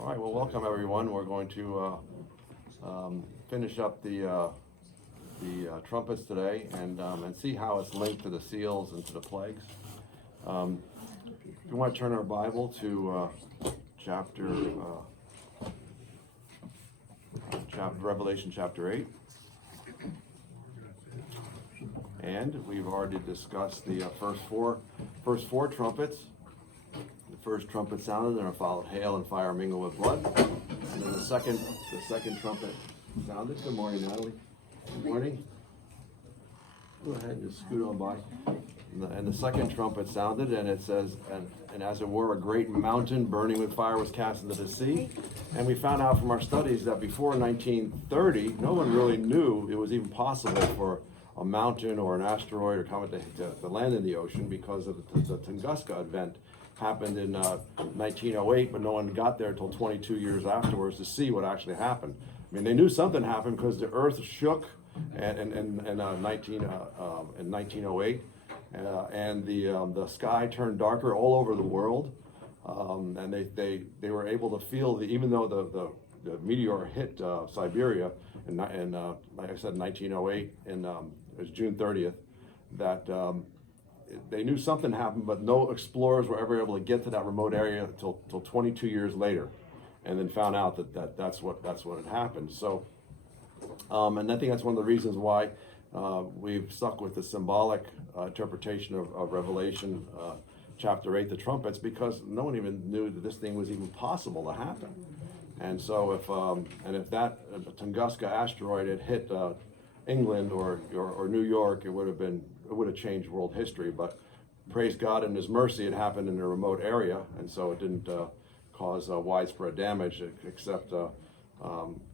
All right, well, welcome everyone. We're going to finish up the trumpets today and see how it's linked to the seals and to the plagues. If you want to turn our Bible to Revelation chapter 8. And we've already discussed the first four trumpets. The first trumpet sounded, and it followed hail and fire mingled with blood. And then the second trumpet sounded. Good morning, Natalie. Good morning. Go ahead and just scoot on by. And the second trumpet sounded, and it says, and as it were, a great mountain burning with fire was cast into the sea. And we found out from our studies that before 1930, no one really knew it was even possible for a mountain or an asteroid or comet to land in the ocean, because of the Tunguska event happened in 1908, but no one got there until 22 years afterwards to see what actually happened. I mean, they knew something happened because the Earth shook in 1908, and the sky turned darker all over the world, and they were able to feel even though the meteor hit Siberia in like I said, 1908, and it was June 30th, that they knew something happened, but no explorers were ever able to get to that remote area until 22 years later, and then found out that's what had happened. So, and I think that's one of the reasons why we've stuck with the symbolic interpretation of Revelation chapter 8, the trumpets, because no one even knew that this thing was even possible to happen. And so if that Tunguska asteroid had hit England or New York, it would have changed world history. But praise God, in His mercy, it happened in a remote area, and so it didn't cause widespread damage, except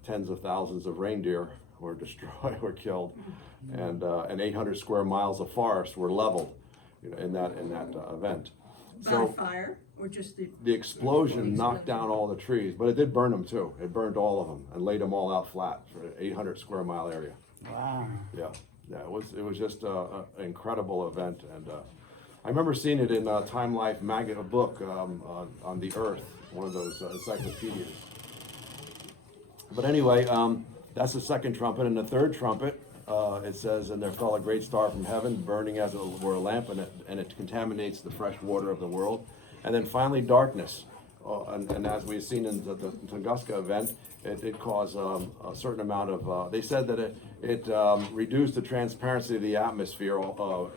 tens of thousands of reindeer were destroyed, were killed, and 800 square miles of forest were leveled, in that event. By fire, or just the explosion knocked down all the trees, but it did burn them too. It burned all of them and laid them all out flat for an 800 square mile area. Wow. Yeah, it was just an incredible event, and I remember seeing it in Time Life magazine, a book on the Earth, one of those encyclopedias. But anyway, that's the second trumpet, and the third trumpet. It says, and there fell a great star from heaven, burning as it were a lamp, and it contaminates the fresh water of the world. And then finally, darkness. And as we've seen in the Tunguska event, it caused a certain amount of, they said that it reduced the transparency of the atmosphere all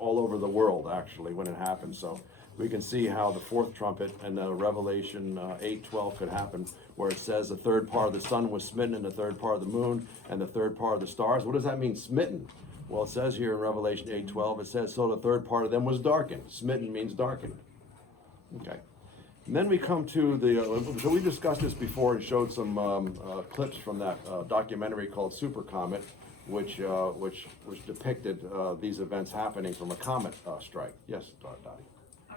over the world, actually, when it happened. So we can see how the fourth trumpet and Revelation 8:12 could happen, where it says the third part of the sun was smitten, and the third part of the moon, and the third part of the stars. What does that mean, smitten? Well, it says here in Revelation 8:12, it says, so the third part of them was darkened. Smitten means darkened. Okay. And then we come to so we discussed this before and showed some clips from that documentary called Super Comet, which depicted these events happening from a comet strike. Yes, Dottie.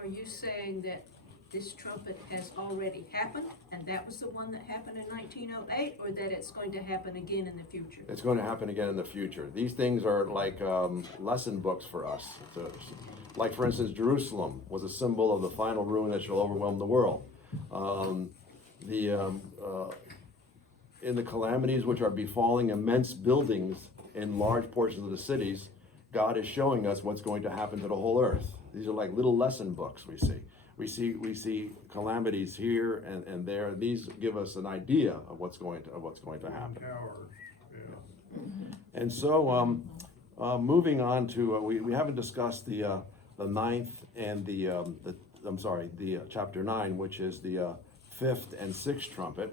Are you saying that this trumpet has already happened, and that was the one that happened in 1908, or that it's going to happen again in the future? It's going to happen again in the future. These things are like lesson books for us. Like, for instance, Jerusalem was a symbol of the final ruin that shall overwhelm the world. In the calamities which are befalling immense buildings in large portions of the cities, God is showing us what's going to happen to the whole earth. These are like little lesson books we see. We see calamities here and there. These give us an idea of what's going to happen. Yeah. And so, moving on to we haven't discussed the ninth and the chapter 9, which is the fifth and sixth trumpet,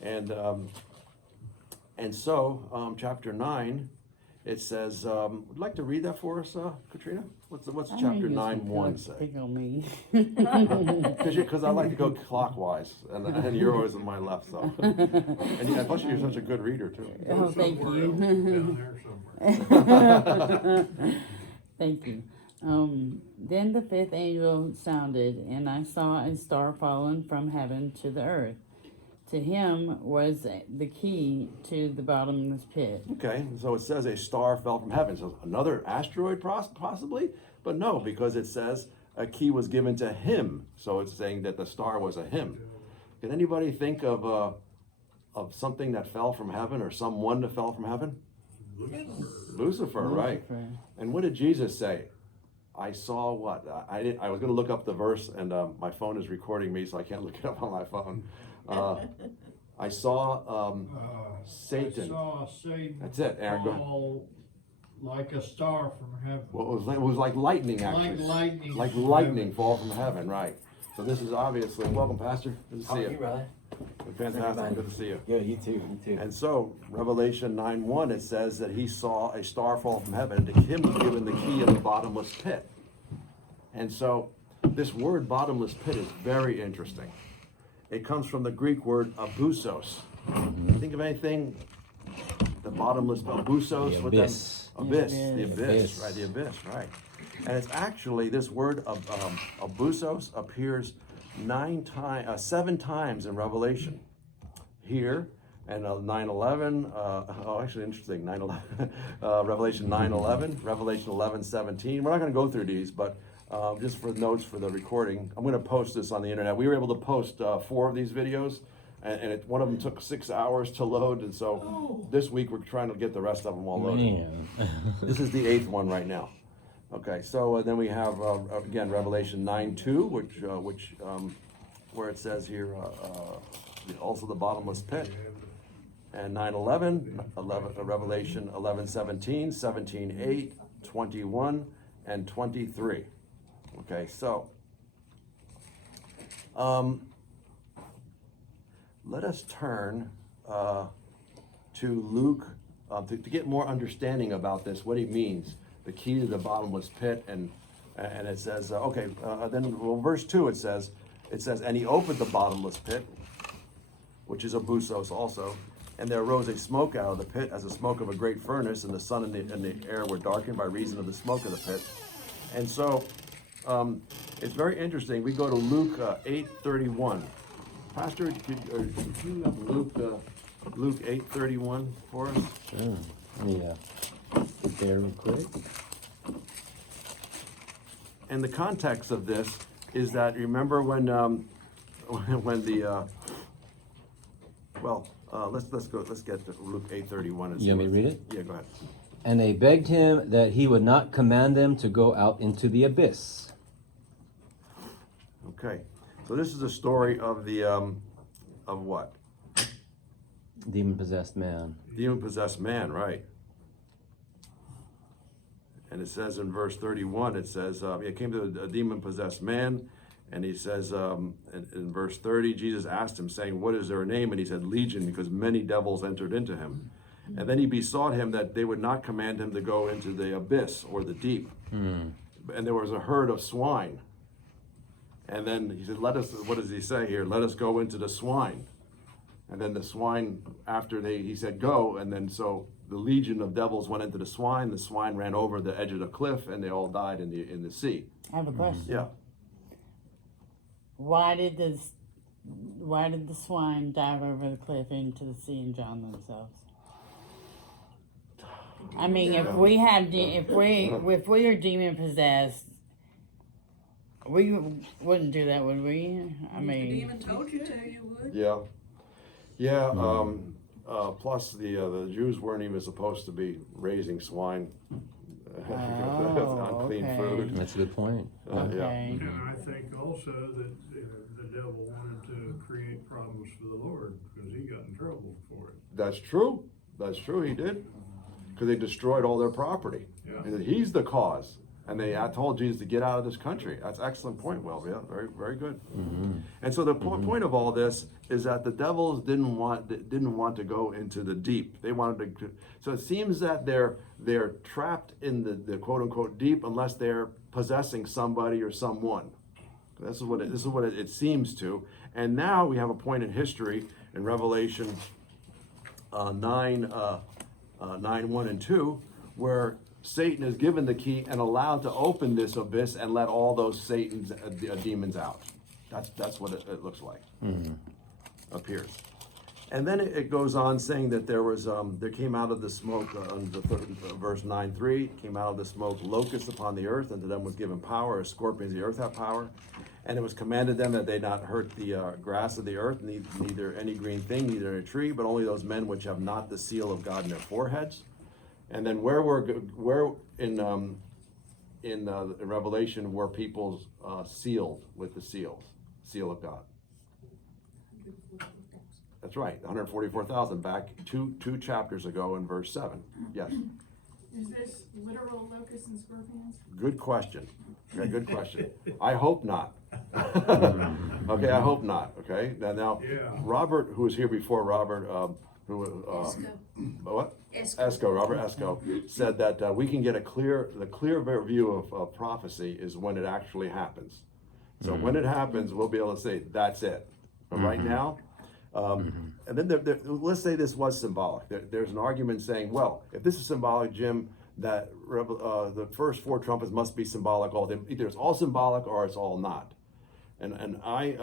and so chapper 9. It says, would you like to read that for us, Katrina? What's chapter 9:1 say? Pick on me. Because I like to go clockwise, and you're always on my left, so. And plus you're such a good reader, too. Oh, thank you. Down there somewhere. Thank you. Then the fifth angel sounded, and I saw a star fallen from heaven to the earth. To him was the key to the bottomless pit. Okay, so it says a star fell from heaven. So another asteroid possibly? But no, because it says a key was given to him. So it's saying that the star was a him. Can anybody think of something that fell from heaven or someone that fell from heaven? Lucifer, right? Lucifer. And what did Jesus say? I saw what? I was going to look up the verse, and my phone is recording me, so I can't look it up on my phone. I saw Satan. I saw Satan. That's it, Aaron. Go ahead. fall like a star from heaven. Well, it was like lightning, actually. Like lightning fall from heaven, right? So this is obviously, welcome, Pastor. Good to see you. brother? Fantastic. Good to see you. Yeah, you too. You too. And so, Revelation 9:1, it says that he saw a star fall from heaven, and to him was given the key of the bottomless pit. And so, this word bottomless pit is very interesting. It comes from the Greek word abusos. Think of anything, the bottomless abusos. The with them? abyss. Abyss, The the abyss. abyss, right? The abyss, right? And it's actually this word of abusos appears 7 times in Revelation. Here and 9:11. Actually, interesting. 9:11. Revelation 9:11. Revelation 11:17. We're not going to go through these, but just for notes for the recording, I'm going to post this on the internet. We were able to post 4 of these videos. And one of them took 6 hours to load, and so this week we're trying to get the rest of them all loaded. Man. This is the 8th one right now. Okay, so then we have again Revelation 9:2, which where it says here also the bottomless pit, and 9:11, Revelation 11:17, 17:8, 21, and 23. Okay, so. Let us turn to Luke to get more understanding about this, what he means, the key to the bottomless pit, and it says, verse 2 it says, and he opened the bottomless pit, which is abusos also, and there arose a smoke out of the pit as the smoke of a great furnace, and the sun and the air were darkened by reason of the smoke of the pit. And so it's very interesting. We go to Luke 8:31. Pastor, could you have Luke 8:31 for us? Sure. Let me get there real quick. And the context of this is that, remember when the let's get to Luke 8:31. And You want me to read it? Yeah, go ahead. And they begged him that he would not command them to go out into the abyss. Okay, so this is a story of the of what? Demon-possessed man. Demon-possessed man, right? And it says in verse 31, it says, it came to a demon-possessed man, and he says, in verse 30, Jesus asked him, saying, what is their name? And he said, Legion, because many devils entered into him. And then he besought him that they would not command him to go into the abyss or the deep. And there was a herd of swine. And then he said, what does he say here? Let us go into the swine. And then the swine, he said, go. And then so the legion of devils went into the swine ran over the edge of the cliff, and they all died in the sea. I have a question. Yeah. Why did the swine dive over the cliff into the sea and drown themselves? I mean, if we are demon possessed, we wouldn't do that, would we? I The mean, demon told you to, you would. Yeah. Plus the Jews weren't even supposed to be raising swine. Oh, Unclean okay. food. That's a good point. Yeah. okay. And I think also that the devil wanted to create problems for the Lord because he got in trouble for it. That's true. He did. Because they destroyed all their property. Yeah. And he's the cause. And I told Jesus to get out of this country. That's an excellent point, Will. Yeah, very, very good. And so the point of all this is that the devils didn't want to go into the deep. They wanted to. So it seems that they're trapped in the quote unquote deep unless they're possessing somebody or someone. This is what it seems to. And now we have a point in history in Revelation 9:1 and 2 where Satan is given the key and allowed to open this abyss and let all those Satan's demons out. That's what it looks like. Appears. And then it goes on saying that there came out of the smoke, verse 9:3, came out of the smoke locusts upon the earth, and to them was given power, as scorpions of the earth have power. And it was commanded them that they not hurt the grass of the earth, neither any green thing, neither a tree, but only those men which have not the seal of God in their foreheads. And then where in Revelation were people sealed with the seal of God? That's right, 144,000 back two chapters ago in verse 7. Yes. Is this literal locusts and scorpions? Good question. Okay, good question. I hope not. Okay, I hope not. Okay, now Yeah. Robert, who was here before, Robert, Esco. what? Esco. Robert Esco, said that we can get the clear view of prophecy is when it actually happens. So when it happens, we'll be able to say that's it. But right now, and then let's say this was symbolic. There's an argument saying, well, if this is symbolic, Jim, that the first 4 trumpets must be symbolic. Either it's all symbolic or it's all not. And I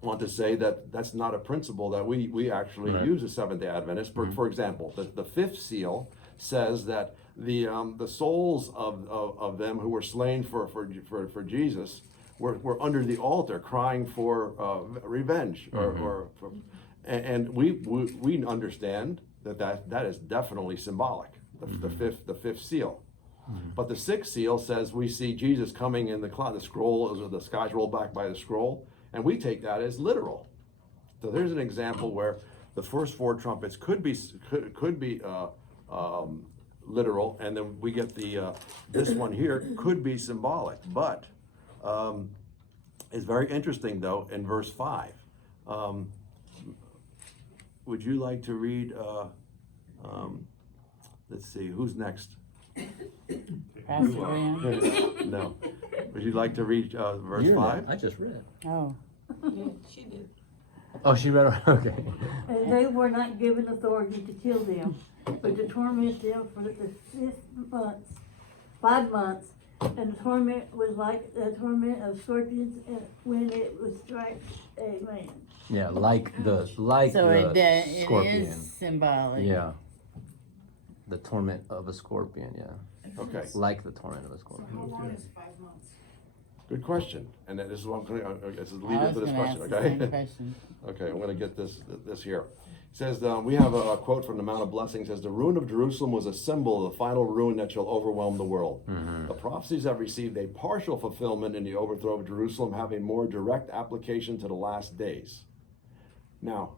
want to say that that's not a principle that we actually use as Seventh-day Adventists. For example, the 5th seal says that the souls of them who were slain for Jesus were under the altar crying for revenge, and we understand that is definitely symbolic. The fifth seal. But the 6th seal says we see Jesus coming in the cloud. The scroll, the sky's rolled back by the scroll, and we take that as literal. So there's an example where the first 4 trumpets could be literal, and then we get this one here could be symbolic. But it's very interesting though in verse 5. Would you like to read? Let's see, who's next? Pastor William. No. Would you like to read verse You're 5? not- I just read. Oh, She did. Oh, she read it. Okay. And they were not given authority to kill them, but to torment them for the 5 months. And the torment was like the torment of scorpions when it was strikes a man. Yeah, like so the it scorpion. is symbolic. Yeah. The torment of a scorpion. Yeah. Okay, Like the torment of a So scorpion. how long is 5 months? good question. And this is what I'm going to, this is I lead was into this gonna ask question, the okay? same question. Okay, I'm going to get this here. It says, we have a quote from the Mount of Blessings. It says, the ruin of Jerusalem was a symbol of the final ruin that shall overwhelm the world. The prophecies have received a partial fulfillment in the overthrow of Jerusalem, have a more direct application to the last days. Now,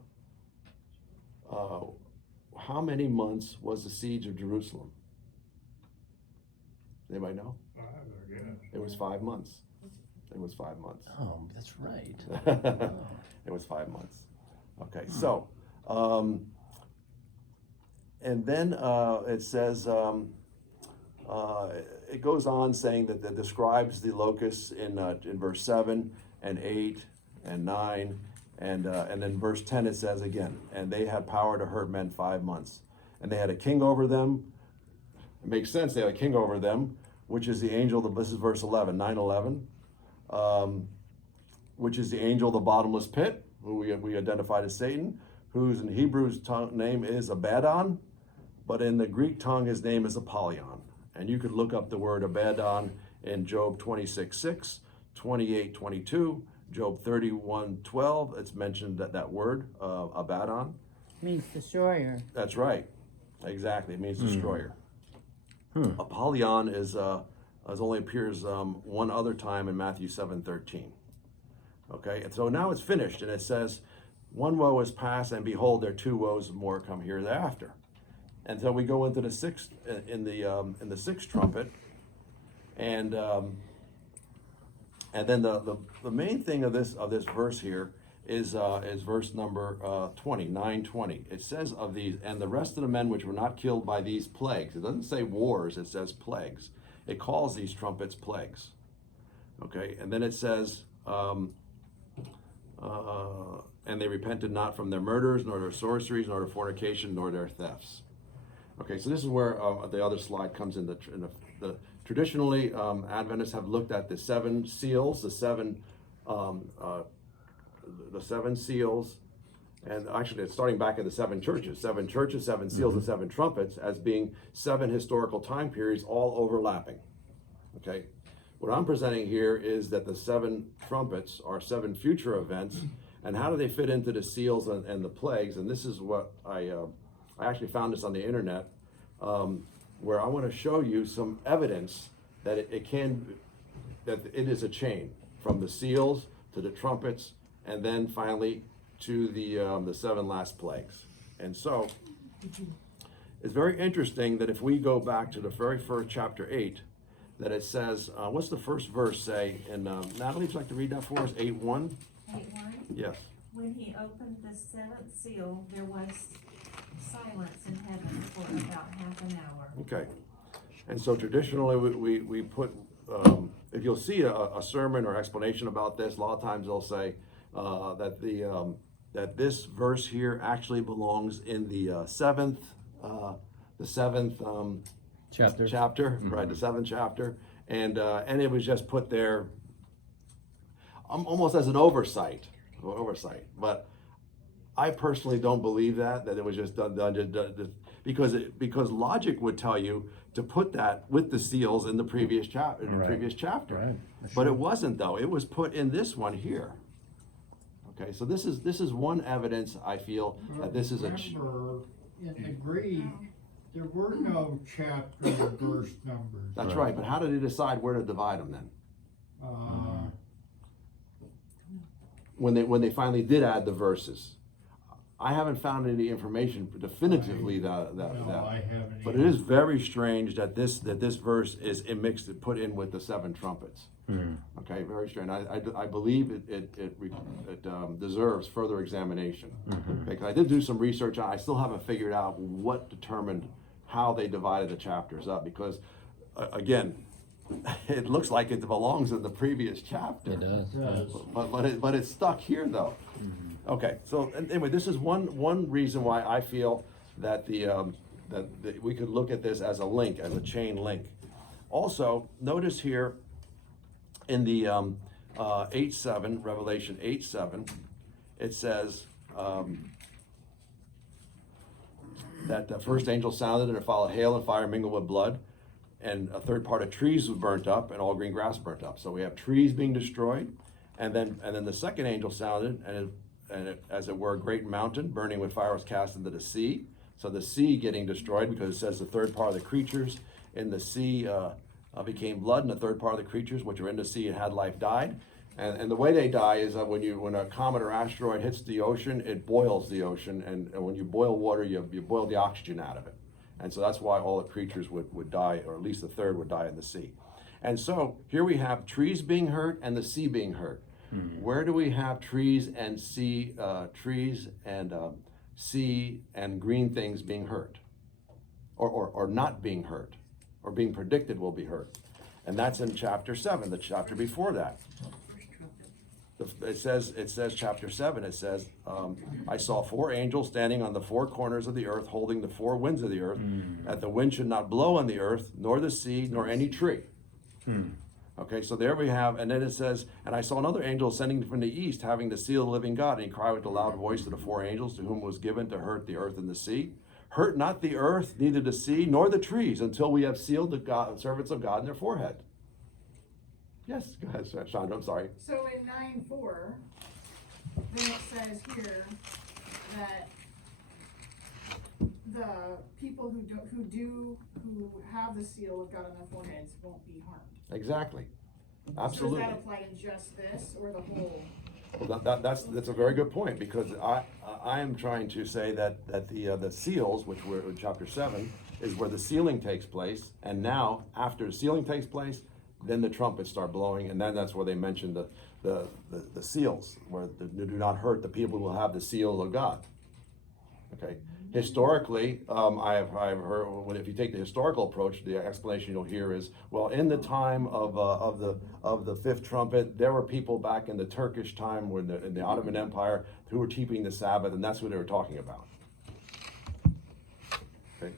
how many months was the siege of Jerusalem? Anybody know? 5, I guess. It was 5 months. It was 5 months. Oh, that's right. It was 5 months. Okay, so, and then it says, it goes on saying that describes the locusts in verse 7 and 8 and 9, and then verse 10 it says again, and they had power to hurt men 5 months, and they had a king over them. It makes sense, they had a king over them, which is the angel, this is verse 11, 9:11, which is the angel of the bottomless pit, who we identified as Satan, whose in Hebrew's name is Abaddon, but in the Greek tongue his name is Apollyon. And you could look up the word Abaddon in Job 26:6, 28:22, Job 31:12. It's mentioned that word, Abaddon. Means destroyer. That's right. Exactly. It means destroyer. Apollyon is only appears one other time in Matthew 7:13. Okay, and so now it's finished, and it says, one woe is past, and behold, there are 2 woes more come hereafter. And so we go into the 6th in the 6th trumpet, and then the main thing of this verse here is verse number 20, 9:20. It says of these, and the rest of the men which were not killed by these plagues. It doesn't say wars, it says plagues. It calls these trumpets plagues. Okay, and then it says, and they repented not from their murders, nor their sorceries, nor their fornication, nor their thefts. Okay, so this is where the other slide comes in. The traditionally, Adventists have looked at the 7 seals, the seven seals, and actually it's starting back in the 7 churches, 7 seals, and 7 trumpets as being 7 historical time periods all overlapping. Okay, What I'm presenting here is that the 7 trumpets are 7 future events, and how do they fit into the seals and the plagues? And this is what I actually found this on the internet, where I want to show you some evidence that that it is a chain from the seals to the trumpets, and then finally to the 7 last plagues. And so it's very interesting that if we go back to the very first chapter 8, that it says, what's the first verse say? And Natalie, would you like to read that for us? 8:1? 8:1. Yes. When he opened the 7th seal, there was silence in heaven for about half an hour. Okay. And so traditionally, we put, if you'll see a sermon or explanation about this, a lot of times they'll say that this verse here actually belongs in the seventh chapter, right? The 7th chapter, and it was just put there almost as an oversight. But I personally don't believe that it was just done because logic would tell you to put that with the seals in the previous chapter. Right. But it wasn't, though. It was put in this one here. Okay, so this is one evidence I feel that this is Remember, in Greek, there were no chapter or verse numbers. That's right. But how did he decide where to divide them then? When they finally did add the verses, I haven't found any information definitively that. No, I haven't. But it is very strange that this verse is put in with the 7 trumpets. Okay, very strange. I believe it deserves further examination. Because I did do some research. I still haven't figured out what determined how they divided the chapters up. Because again, it looks like it belongs in the previous chapter. It does. But it's stuck here though. Okay, so anyway, this is one reason why I feel that that we could look at this as a link, as a chain link. Also, notice here in the 8:7, Revelation 8:7, it says that the first angel sounded, and it followed hail and fire mingled with blood, and a third part of trees was burnt up, and all green grass burnt up. So we have trees being destroyed, and then the second angel sounded, and as it were, a great mountain burning with fire was cast into the sea. So the sea getting destroyed, because it says the third part of the creatures in the sea became blood, and the third part of the creatures which are in the sea and had life died. And the way they die is that when a comet or asteroid hits the ocean, it boils the ocean, and when you boil water, you boil the oxygen out of it. And so that's why all the creatures would die, or at least a third would die in the sea. And so here we have trees being hurt and the sea being hurt. Where do we have trees and sea, sea and green things being hurt, or not being hurt, or being predicted will be hurt? And that's in chapter 7, the chapter before that. It says chapter 7. It says, I saw 4 angels standing on the 4 corners of the earth, holding the 4 winds of the earth, that the wind should not blow on the earth, nor the sea, nor any tree. Okay, so there we have, and then it says, and I saw another angel ascending from the east, having the seal of the living God, and he cried with a loud voice to the 4 angels, to whom was given to hurt the earth and the sea. Hurt not the earth, neither the sea, nor the trees, until we have sealed the servants of God in their forehead. Yes, go ahead, Chandra, I'm sorry. So in 9:4, then it says here that the people who have the seal of God on their foreheads won't be harmed. Exactly. Absolutely. So does that apply to just this or the whole? Well, that's a very good point, because I am trying to say that the seals, which were in chapter 7, is where the sealing takes place, and now after the sealing takes place, then the trumpets start blowing, and then that's where they mention the seals, where do not hurt the people who will have the seal of God. Okay. Historically, I've heard, if you take the historical approach, the explanation you'll hear is, well, in the time of the 5th trumpet, there were people back in the Turkish time, in the Ottoman Empire, who were keeping the Sabbath, and that's what they were talking about. Okay.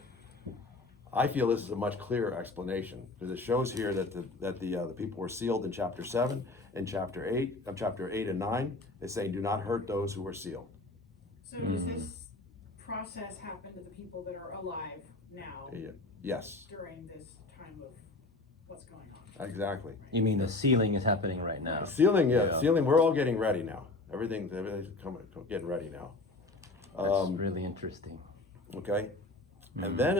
I feel this is a much clearer explanation, because it shows here that the people were sealed in chapter 7, in chapter 8 and 9, it's saying, do not hurt those who were sealed. So does this process happen to the people that are alive now Yes. during this time of what's going on. Exactly. You mean the sealing is happening right now? Sealing, Yeah. sealing, we're all getting ready now. Everything's getting ready now. That's really interesting. Okay, and then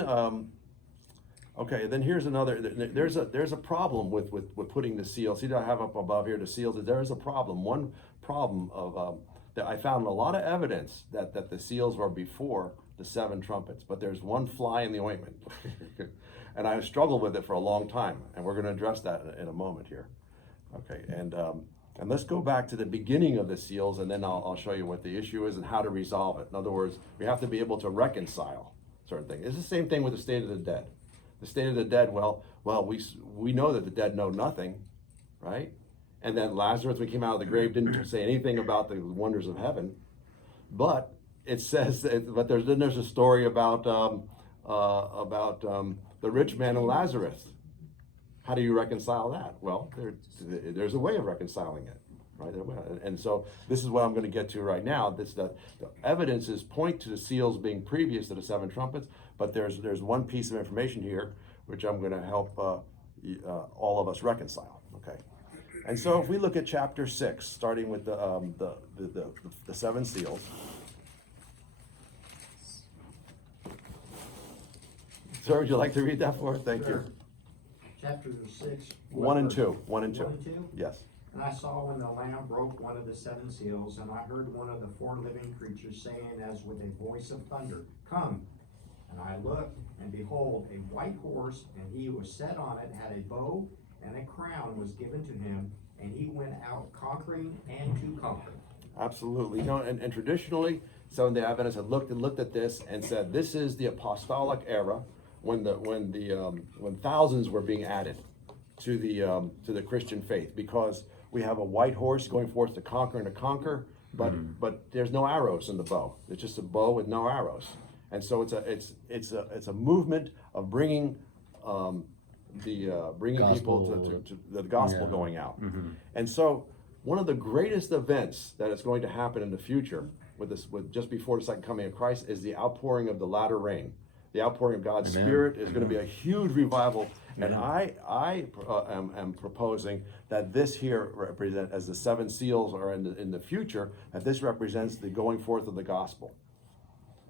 okay, then here's another. There's a problem with putting the seal. See that I have up above here the seals. There is a problem. One problem of that I found a lot of evidence that the seals were before the 7 trumpets, but there's one fly in the ointment, and I struggled with it for a long time, and we're going to address that in a moment here. Okay, and let's go back to the beginning of the seals, and then I'll show you what the issue is and how to resolve it. In other words, we have to be able to reconcile certain things. It's the same thing with the state of the dead. The state of the dead, well, we know that the dead know nothing, right? And then Lazarus, when he came out of the grave, didn't say anything about the wonders of heaven. But it says, but there's a story about the rich man and Lazarus. How do you reconcile that? Well, there's a way of reconciling it, right? And so this is what I'm going to get to right now. The evidences point to the seals being previous to the 7 trumpets, but there's one piece of information here which I'm going to help all of us reconcile. Okay, and so if we look at chapter 6, starting with the 7 seals. Sir, would you like to read that for us? Thank you. Chapter 6. 1 and 2. 1 and 2? Yes. And I saw when the Lamb broke one of the 7 seals, and I heard one of the 4 living creatures saying as with a voice of thunder, "Come." And I looked, and behold, a white horse, and he who was set on it had a bow, and a crown was given to him, and he went out conquering and to conquer. Absolutely. And traditionally, some of the Adventists had looked at this and said, this is the apostolic era when thousands were being added to the Christian faith, because we have a white horse going forth to conquer and to conquer, but there's no arrows in the bow. It's just a bow with no arrows. And so it's a movement of bringing people to the gospel going out. Mm-hmm. And so one of the greatest events that is going to happen in the future with just before the second coming of Christ is the outpouring of the latter rain. The outpouring of God's Spirit is going to be a huge revival. And I am proposing that this here represent, as the 7 seals are in the future, that this represents the going forth of the gospel.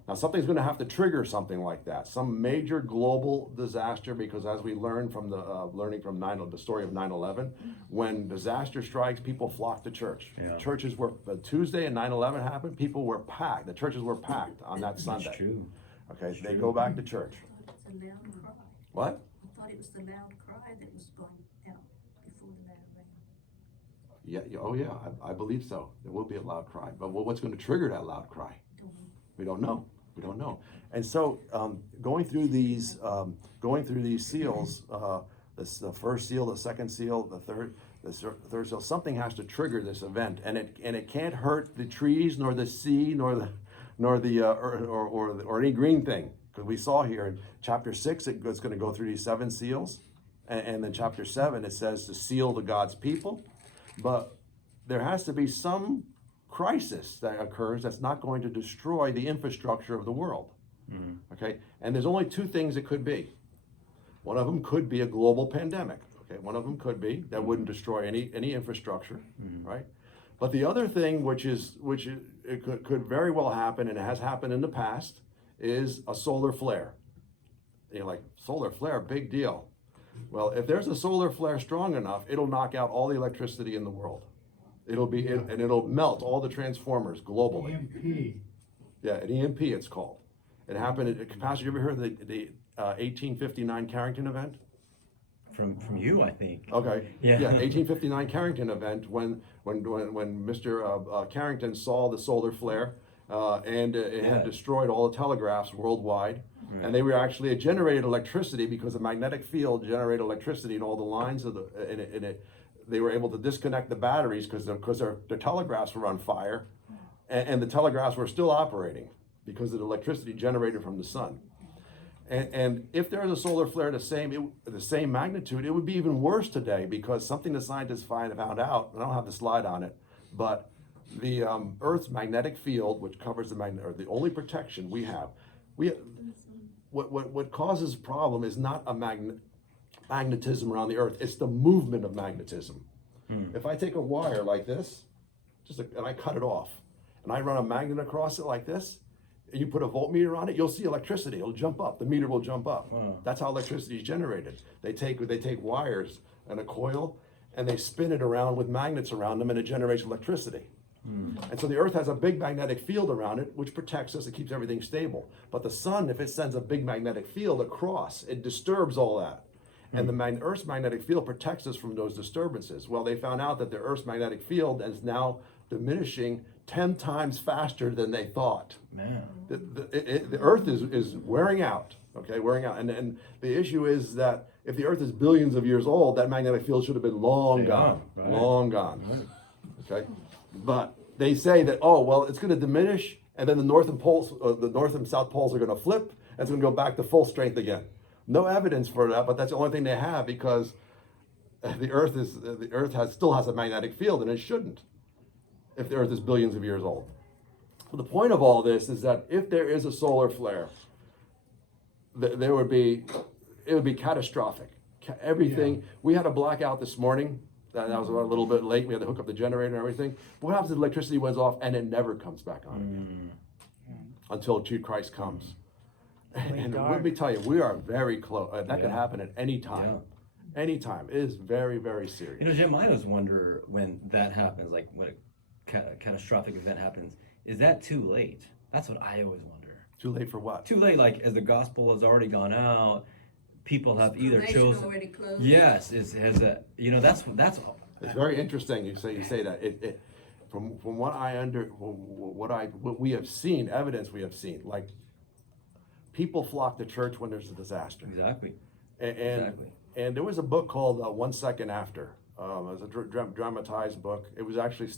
Now, something's going to have to trigger something like that, some major global disaster, because as we learned from the story of 9/11, when disaster strikes, people flock to church. Yeah. Churches were Tuesday and 9/11 happened. People were packed. The churches were packed on that Sunday. That's true. Okay, so they go back to church. It's a loud cry. What? I thought it was the loud cry that was going out before the latter rain. Yeah. Oh, yeah. I believe so. There will be a loud cry, but what's going to trigger that loud cry? We don't know. We don't know. And so, going through these seals, the first seal, the second seal, the third seal, something has to trigger this event, and it can't hurt the trees, nor the sea, nor any green thing, because we saw here in chapter 6 it's going to go through these 7 seals, and then chapter 7 it says to seal to God's people, but there has to be some crisis that occurs that's not going to destroy the infrastructure of the world. Okay, and there's only 2 things it could be. One of them could be a global pandemic. Okay, one of them could be that wouldn't destroy any infrastructure, right? But the other thing, which it could very well happen, and it has happened in the past, is a solar flare. You're like, solar flare, big deal. Well, if there's a solar flare strong enough, it'll knock out all the electricity in the world. And it'll melt all the transformers globally. EMP. Yeah, an EMP it's called. It happened. Pastor, you ever heard of the 1859 Carrington event? From you, I think. Okay. Yeah. 1859 Carrington event when Mr. Carrington saw the solar flare, and it had destroyed all the telegraphs worldwide, and they were actually, it generated electricity because the magnetic field generated electricity in all the lines of they were able to disconnect the batteries because their telegraphs were on fire, and the telegraphs were still operating because of the electricity generated from the sun. And if there is a solar flare the same magnitude, it would be even worse today, because something the scientists found out, and I don't have the slide on it, but the Earth's magnetic field, which covers the only protection we have, what causes problem is not magnetism around the earth. It's the movement of magnetism. If I take a wire like this, and I cut it off, and I run a magnet across it like this, and you put a voltmeter on it, you'll see electricity. It'll jump up. The meter will jump up. That's how electricity is generated. They take wires and a coil, and they spin it around with magnets around them, and it generates electricity. And so the earth has a big magnetic field around it, which protects us. It keeps everything stable. But the sun, if it sends a big magnetic field across, it disturbs all that. And the Earth's magnetic field protects us from those disturbances. Well, they found out that the Earth's magnetic field is now diminishing 10 times faster than they thought. Man. The Earth is wearing out, okay, wearing out. And the issue is that if the Earth is billions of years old, that magnetic field should have been long gone, right. long gone, okay? But they say that, oh, well, it's going to diminish, and then the North and South poles are going to flip, and it's going to go back to full strength again. No evidence for that, but that's the only thing they have, because the Earth still has a magnetic field, and it shouldn't if the Earth is billions of years old. So the point of all this is that if there is a solar flare, it would be catastrophic. Everything. We had a blackout this morning. That was a little bit late. We had to hook up the generator and everything. But what happens if the electricity went off and it never comes back on again until Christ comes? And let me tell you, we are very close. That could happen at any time. Yeah. Any time. It is very, very serious. You know, Jim, I always wonder when that happens, like when a catastrophic event happens, is that too late? That's what I always wonder. Too late for what? Too late, like as the gospel has already gone out, people have either chosen. Already closed. Yes, that's all. It's very interesting. You say that. From what what we have seen, evidence we have seen, like people flock to church when there's a disaster. Exactly. And there was a book called 1 Second After. It was a dramatized book. It was actually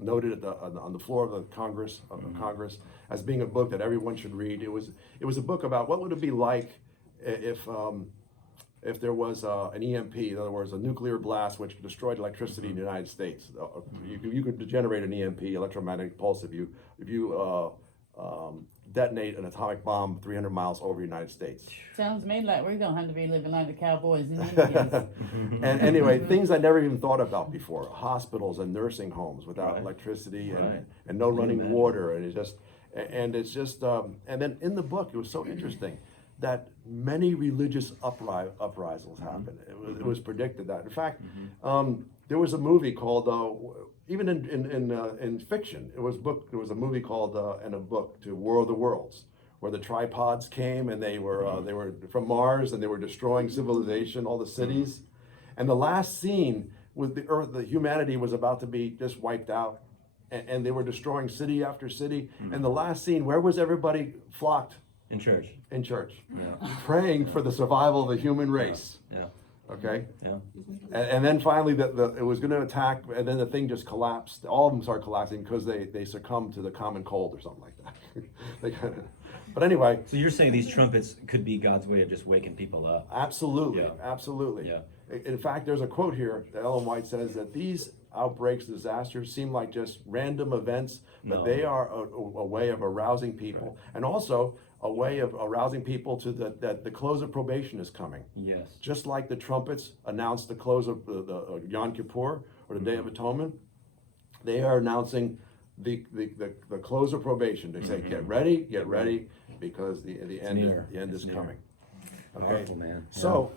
noted on the floor of the Congress as being a book that everyone should read. It was a book about what would it be like if there was an EMP, in other words, a nuclear blast which destroyed electricity in the United States. You could generate an EMP, electromagnetic pulse, if you detonate an atomic bomb 300 miles over the United States. Sounds to me like we're gonna have to be living like the cowboys and Indians. And anyway, things I never even thought about before: hospitals and nursing homes without electricity and no running water, and and then in the book it was so interesting that many religious uprisals happened. It was predicted that. In fact, there was a movie called. Even in fiction, there was a movie called and a book to War of the Worlds, where the tripods came and they were from Mars and they were destroying civilization, all the cities, and the last scene with the Earth, the humanity was about to be just wiped out, and they were destroying city after city. And the last scene, where was everybody flocked? In church. In church, praying for the survival of the human race. Yeah. Okay. Yeah. And then finally, it was going to attack, and then the thing just collapsed. All of them started collapsing because they succumbed to the common cold or something like that. But anyway. So you're saying these trumpets could be God's way of just waking people up? Absolutely. Yeah. Absolutely. Yeah. In fact, there's a quote here that Ellen White says that these outbreaks, disasters, seem like just random events, but they are a way of arousing people, and also a way of arousing people to that the close of probation is coming. Yes. Just like the trumpets announced the close of the Yom Kippur, or the Day of Atonement, they are announcing the close of probation. They say, get ready, because the end is coming. Okay. Powerful, man. So,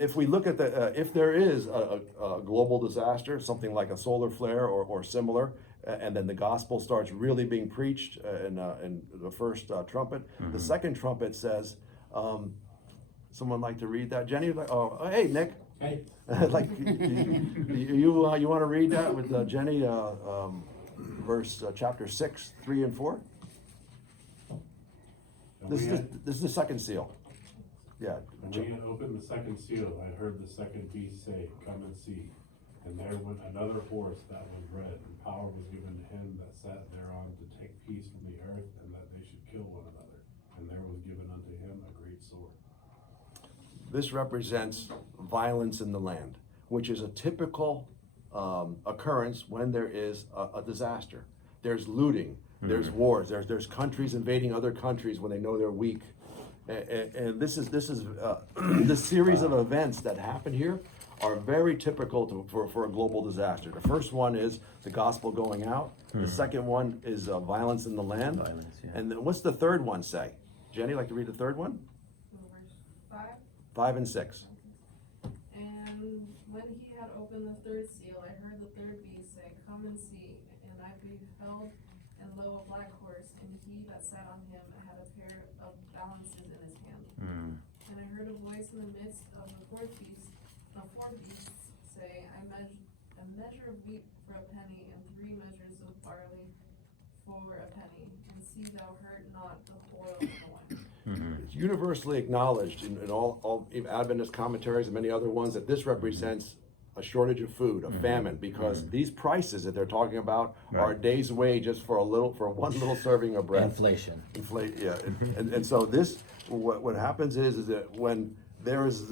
if we look at if there is a global disaster, something like a solar flare or similar, and then the gospel starts really being preached in the first trumpet. The second trumpet says, someone like to read that? Jenny? Hey, Nick. Hey. Like, you want to read that with Jenny, verse chapter 6, 3 and 4? This is the second seal. Yeah. When we had opened the second seal, I heard the second beast say, "Come and see." And there went another horse that was red, and power was given to him that sat thereon to take peace from the earth, and that they should kill one another. And there was given unto him a great sword. This represents violence in the land, which is a typical occurrence when there is a disaster. There's looting, there's wars, there's countries invading other countries when they know they're weak. And this is this series of events that happen here are very typical for a global disaster. The first one is the gospel going out. The second one is violence in the land. Violence, yeah. And then what's the third one say? Jenny, like to read the third one? Verse 5. 5 and 6. And when he had opened the third seal, I heard the third beast say, Come and see. And I beheld, and lo, a black horse, and he that sat on him had a pair of balances in his hand. And I heard a voice in the midst of the four beasts say, a measure of wheat for a penny, and 3 measures of barley for a penny, and see thou hurt not the oil of the wine. It's universally acknowledged in all Adventist commentaries and many other ones that this represents a shortage of food, a famine, because these prices that they're talking about are a day's wages for one little serving of bread. Inflation. Yeah, and so this, what happens is that when there is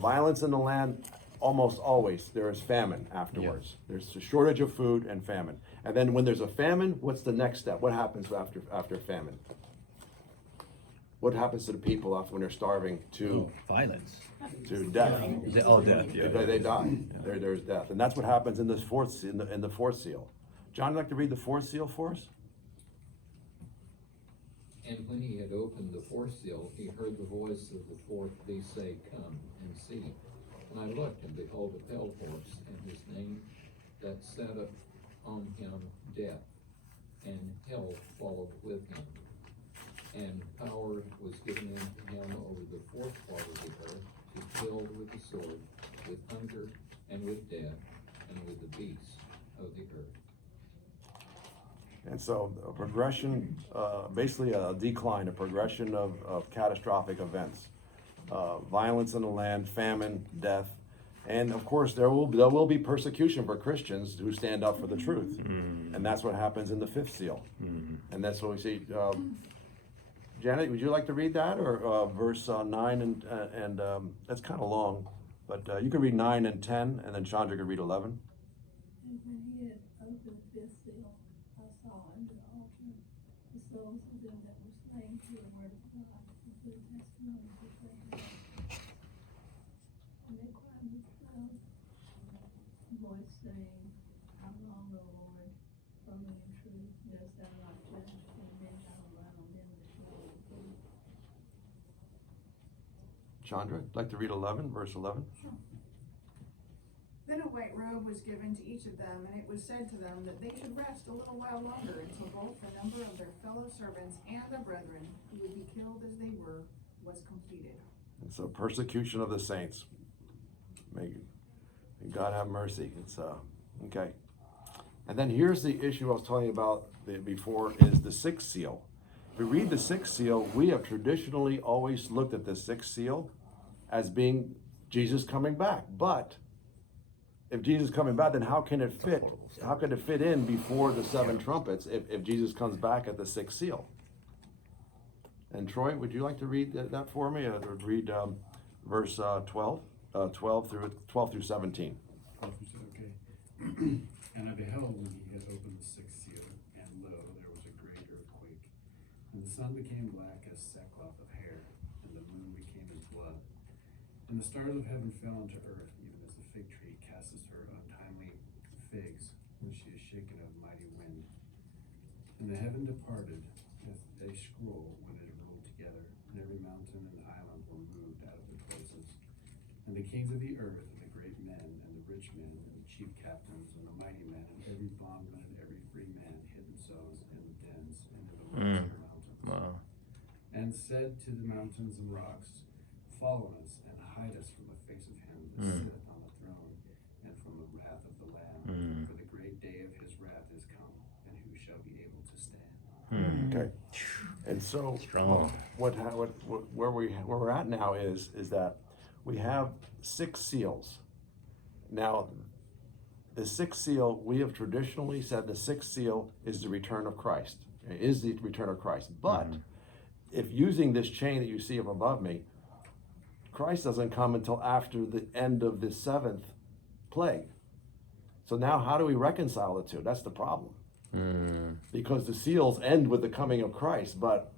violence in the land, almost always there is famine afterwards. There's a shortage of food and famine. And then when there's a famine, what's the next step? What happens after famine? What happens to the people when they're starving to Violence. to death? Death. Yeah. They die. There's death, and that's what happens in this in the fourth seal. John, would you like to read the fourth seal for us? And when he had opened the fourth seal, he heard the voice of the fourth beast say, Come and see. And I looked, and behold, a pale horse, and his name that sat on him, Death, and hell followed with him. And power was given unto him over the fourth part of the earth, to kill with the sword, with hunger, and with death, and with the beasts of the earth. And so a progression, basically a decline, a progression of catastrophic events. Violence in the land, famine, death, and of course there will be persecution for Christians who stand up for the truth, and that's what happens in the fifth seal, and that's what we see. Janet, would you like to read that, or verse 9 and that's kind of long, but you can read 9 and 10, and then Chandra can read 11. And when he had opened the fifth seal, I saw under the altar the souls of them that were slain through the word of God, and through the testimony which they had. And they cried with a loud voice, saying, How long, O Lord, firmly in truth, dost thou not judge and avenge our blood on them that dwell in thee? Chandra, like to read 11, verse 11. Then a white robe was given to each of them, and it was said to them that they should rest a little while longer until both the number of their fellow servants and their brethren, who would be killed as they were, was completed. And so persecution of the saints. May God have mercy. It's okay. And then here's the issue I was telling you about before, is the sixth seal. If we read the sixth seal, we have traditionally always looked at the sixth seal as being Jesus coming back. But if Jesus is coming back, then how can it fit? How can it fit in before the 7 trumpets if Jesus comes back at the sixth seal? And Troy, would you like to read that for me? Read verse 12 through 17. Okay. And I beheld when he had opened the sixth seal, and lo, there was a great earthquake. And the sun became black as sackcloth of hair, and the moon became as blood. And the stars of heaven fell into earth, even as the fig tree casts her untimely figs when she is shaken of mighty wind. And the heaven departed as a scroll when it rolled together, and every mountain and island were moved out of their places. And the kings of the earth, and the great men, and the rich men, and the chief captains, and the mighty men, and every bondman and every free man hid themselves in the dens and in the rocks of the mountains. Wow. And said to the mountains and rocks, Fall on us, and hide us from the face of him that sitteth on the throne, and from the wrath of the Lamb. For the great day of his wrath is come, and who shall be able to stand? Okay. And so Strong. where we're at now is that we have 6 seals. Now, the 6th seal, we have traditionally said the 6th seal is the return of Christ. It is the return of Christ. But if using this chain that you see up above me, Christ doesn't come until after the end of the 7th plague. So now how do we reconcile the two? That's the problem. Because the seals end with the coming of Christ, but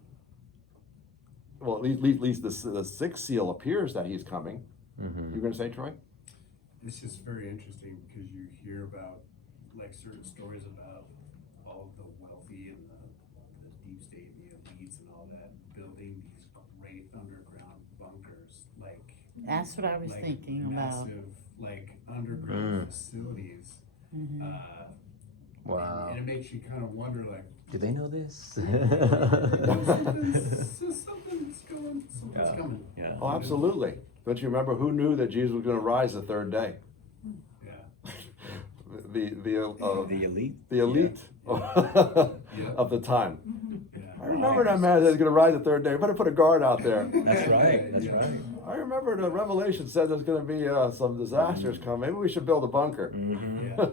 well, at least the sixth seal appears that he's coming. Mm-hmm. You're going to say, Troy? It's just very interesting because you hear about like certain stories about all the wealthy and the deep state, the elites and all that, building these great underground bunkers, like That's what I was like thinking about. massive, like underground facilities. Mhm. Wow. And it makes you kind of wonder, like, Do they know this? something's coming. Yeah. Oh, absolutely. Don't you remember who knew that Jesus was going to rise the third day? Yeah. The elite. The elite of the time. Yeah. I remember that man that was going to rise the third day. We better put a guard out there. That's right. That's right. I remember the Revelation said there's going to be some disasters coming. Maybe we should build a bunker. Mm-hmm. Yeah.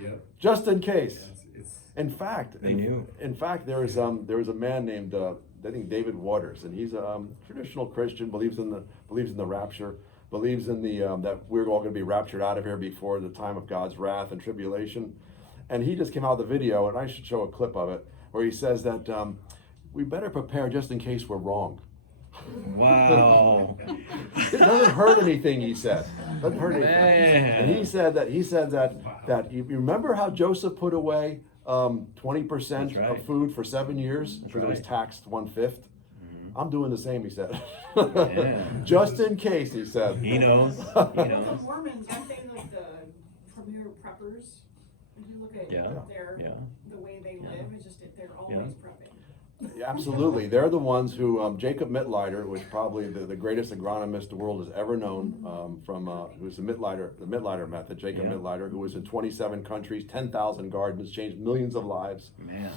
Yeah. Just in case. It's In fact, They knew. In fact, there was a man named I think David Waters, and he's a traditional Christian, believes in the rapture, believes in the that we're all going to be raptured out of here before the time of God's wrath and tribulation. And he just came out with a video, and I should show a clip of it, where he says that we better prepare just in case we're wrong. Wow. It doesn't hurt anything, he said. Doesn't hurt anything. Man. And he said that you remember how Joseph put away 20% That's right. of food for 7 years That's because it was right. taxed 1/5. I'm doing the same, he said. Yeah. Just in case, he said. He knows. He The knows. Mormons, aren't they like the premier preppers? If you look at Yeah. their, Yeah. the way they live, it's just that they're always prepping. Yeah, absolutely. They're the ones who, Jacob Mittleider was probably the greatest agronomist the world has ever known, who's the Mittleider method, Jacob Yeah. Mittleider, who was in 27 countries, 10,000 gardens, changed millions of lives. Man.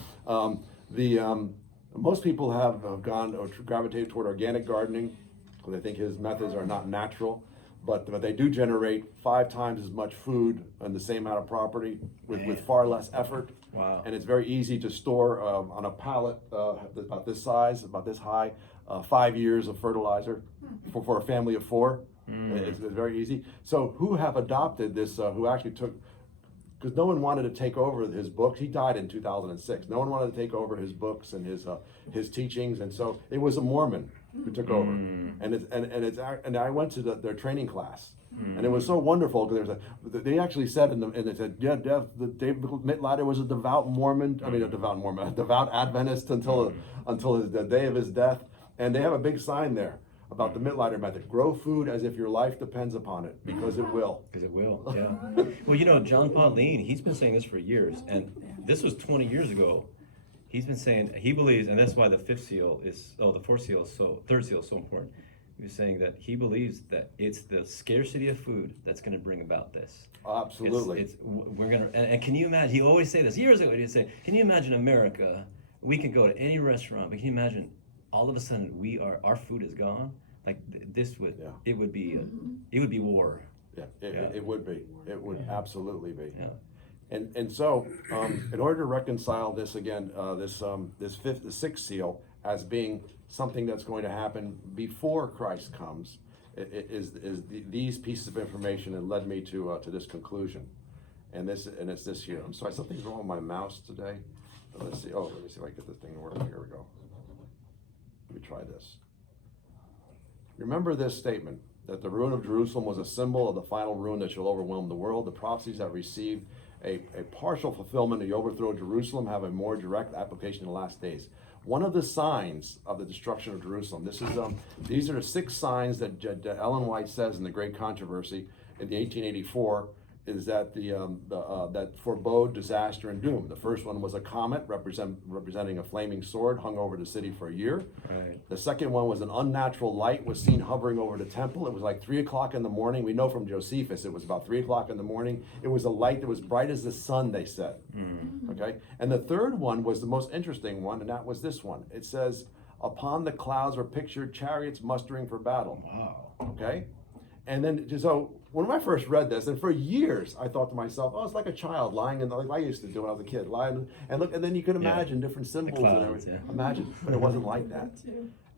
Most people have gone or gravitated toward organic gardening because they think his methods are not natural, but they do generate 5 times as much food on the same amount of property with far less effort. Wow. And it's very easy to store on a pallet about this size, about this high, 5 years of fertilizer for a family of 4. It's very easy. So who have adopted this, who actually took, because no one wanted to take over his books. He died in 2006. No one wanted to take over his books and his teachings, and so it was a Mormon who took over. And I went to their training class, and it was so wonderful because they actually said and they said, yeah, David Mittleider was a devout Mormon. I mean, a devout Adventist until the day of his death. And they have a big sign there about the Mittleider method: grow food as if your life depends upon it, because it will. Because it will, yeah. Well, you know, John Pauline, he's been saying this for years, and this was 20 years ago. He's been saying, he believes, and that's why the third seal is so important. He was saying that he believes that it's the scarcity of food that's going to bring about this. Absolutely. We're going to, and can you imagine, he always say this, years ago he'd say, can you imagine America, we can go to any restaurant, but can you imagine all of a sudden our food is gone? Like this would, it would be war. Yeah, it would be. It would absolutely be. Yeah. And so, in order to reconcile this again, the sixth seal as being something that's going to happen before Christ comes, these pieces of information that led me to this conclusion, and it's this here. I'm sorry, something's wrong with my mouse today. Let's see. Oh, let me see if I can get this thing to work. Here we go. Let me try this. Remember this statement, that the ruin of Jerusalem was a symbol of the final ruin that shall overwhelm the world. The prophecies that received a partial fulfillment of the overthrow of Jerusalem have a more direct application in the last days. One of the signs of the destruction of Jerusalem, these are the 6 signs that Ellen White says in The Great Controversy in the 1884, is that that forebode disaster and doom. The first one was a comet representing a flaming sword hung over the city for a year. Right. The second one was an unnatural light was seen hovering over the temple. It was like 3 o'clock in the morning. We know from Josephus it was about 3 o'clock in the morning. It was a light that was bright as the sun, they said. Okay. And the third one was the most interesting one, and that was this one. It says, upon the clouds were pictured chariots mustering for battle. Wow. Okay. And then, so when I first read this, and for years I thought to myself, oh, it's like a child lying in the, like I used to do when I was a kid, lying and look, and then you can imagine different symbols clouds, and everything. yeah. Imagine, but it wasn't like that.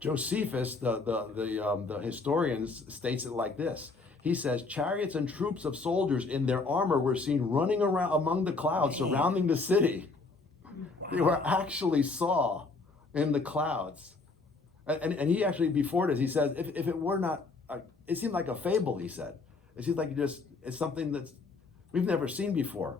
Josephus, the historian, states it like this. He says, chariots and troops of soldiers in their armor were seen running around among the clouds surrounding the city. They were actually saw in the clouds. And he actually, before this, he says, if it were not, it seemed like a fable, he said. It seems like it's something that's we've never seen before.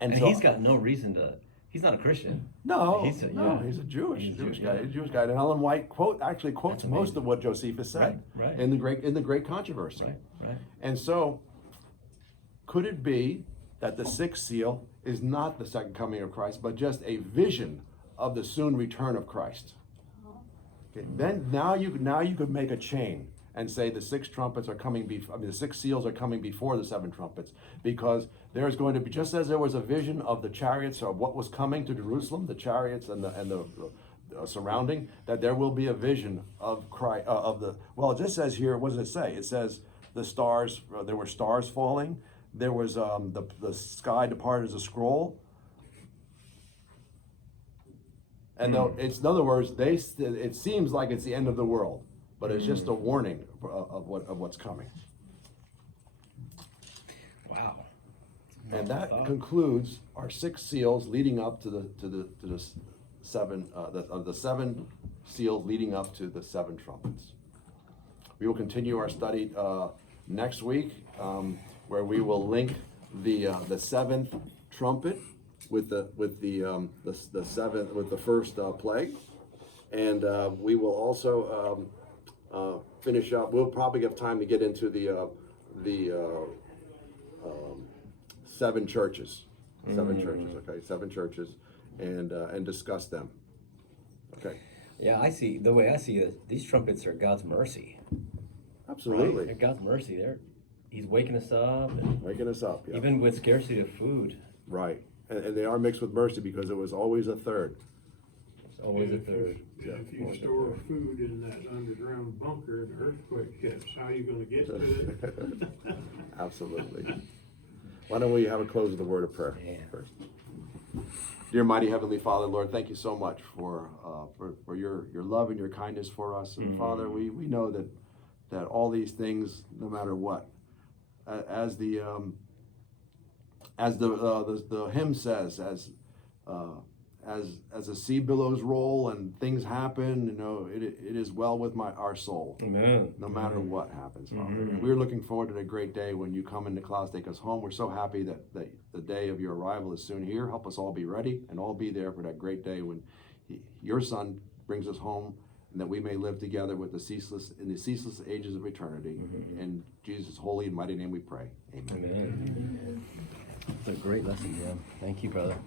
And so, he's got no reason to, he's not a Christian. No, he's a Jewish guy. yeah. He's a Jewish guy. And Ellen White quotes most of what Josephus said Right. in the Great Controversy. Right. And so, could it be that the sixth seal is not the second coming of Christ, but just a vision of the soon return of Christ? Okay, then now you could make a chain and say the six trumpets are coming the six seals are coming before the seven trumpets, because there's going to be, just as there was a vision of the chariots of what was coming to Jerusalem, the chariots and the surrounding, that there will be a vision of Christ, well, it just says here, what does it say? It says the stars, there were stars falling, there was the sky departed as a scroll. And though it's, in other words, it seems like it's the end of the world, but it's just a warning of what's coming. Wow. And that concludes our six seals leading up to the seven seals leading up to the seven trumpets. We will continue our study next week, where we will link the seventh trumpet with the seventh, with the first plague, and we will also finish up. We'll probably have time to get into the seven churches, seven churches, and discuss them. Okay. Yeah, the way I see it, these trumpets are God's mercy. Absolutely. Right? God's mercy. He's waking us up. Yeah. Even with scarcity of food. Right. And they are mixed with mercy, because it was always a third. It's always a third. If you store food in that underground bunker and earthquake hits, how are you gonna get to it? Absolutely. Why don't we have a close with a word of prayer first? Dear mighty Heavenly Father, Lord, thank you so much for your love and your kindness for us. And Father, we know that all these things, no matter what, as the hymn says, as the sea billows roll and things happen, it is well with our soul. Amen. No matter what happens, Father. And we're looking forward to the great day when you come in the clouds, take us home. We're so happy that the day of your arrival is soon here. Help us all be ready and all be there for that great day when your Son brings us home, and that we may live together with in the ceaseless ages of eternity. In Jesus' holy and mighty name we pray. Amen. Amen. It's a great lesson, Jim. Thank you, brother.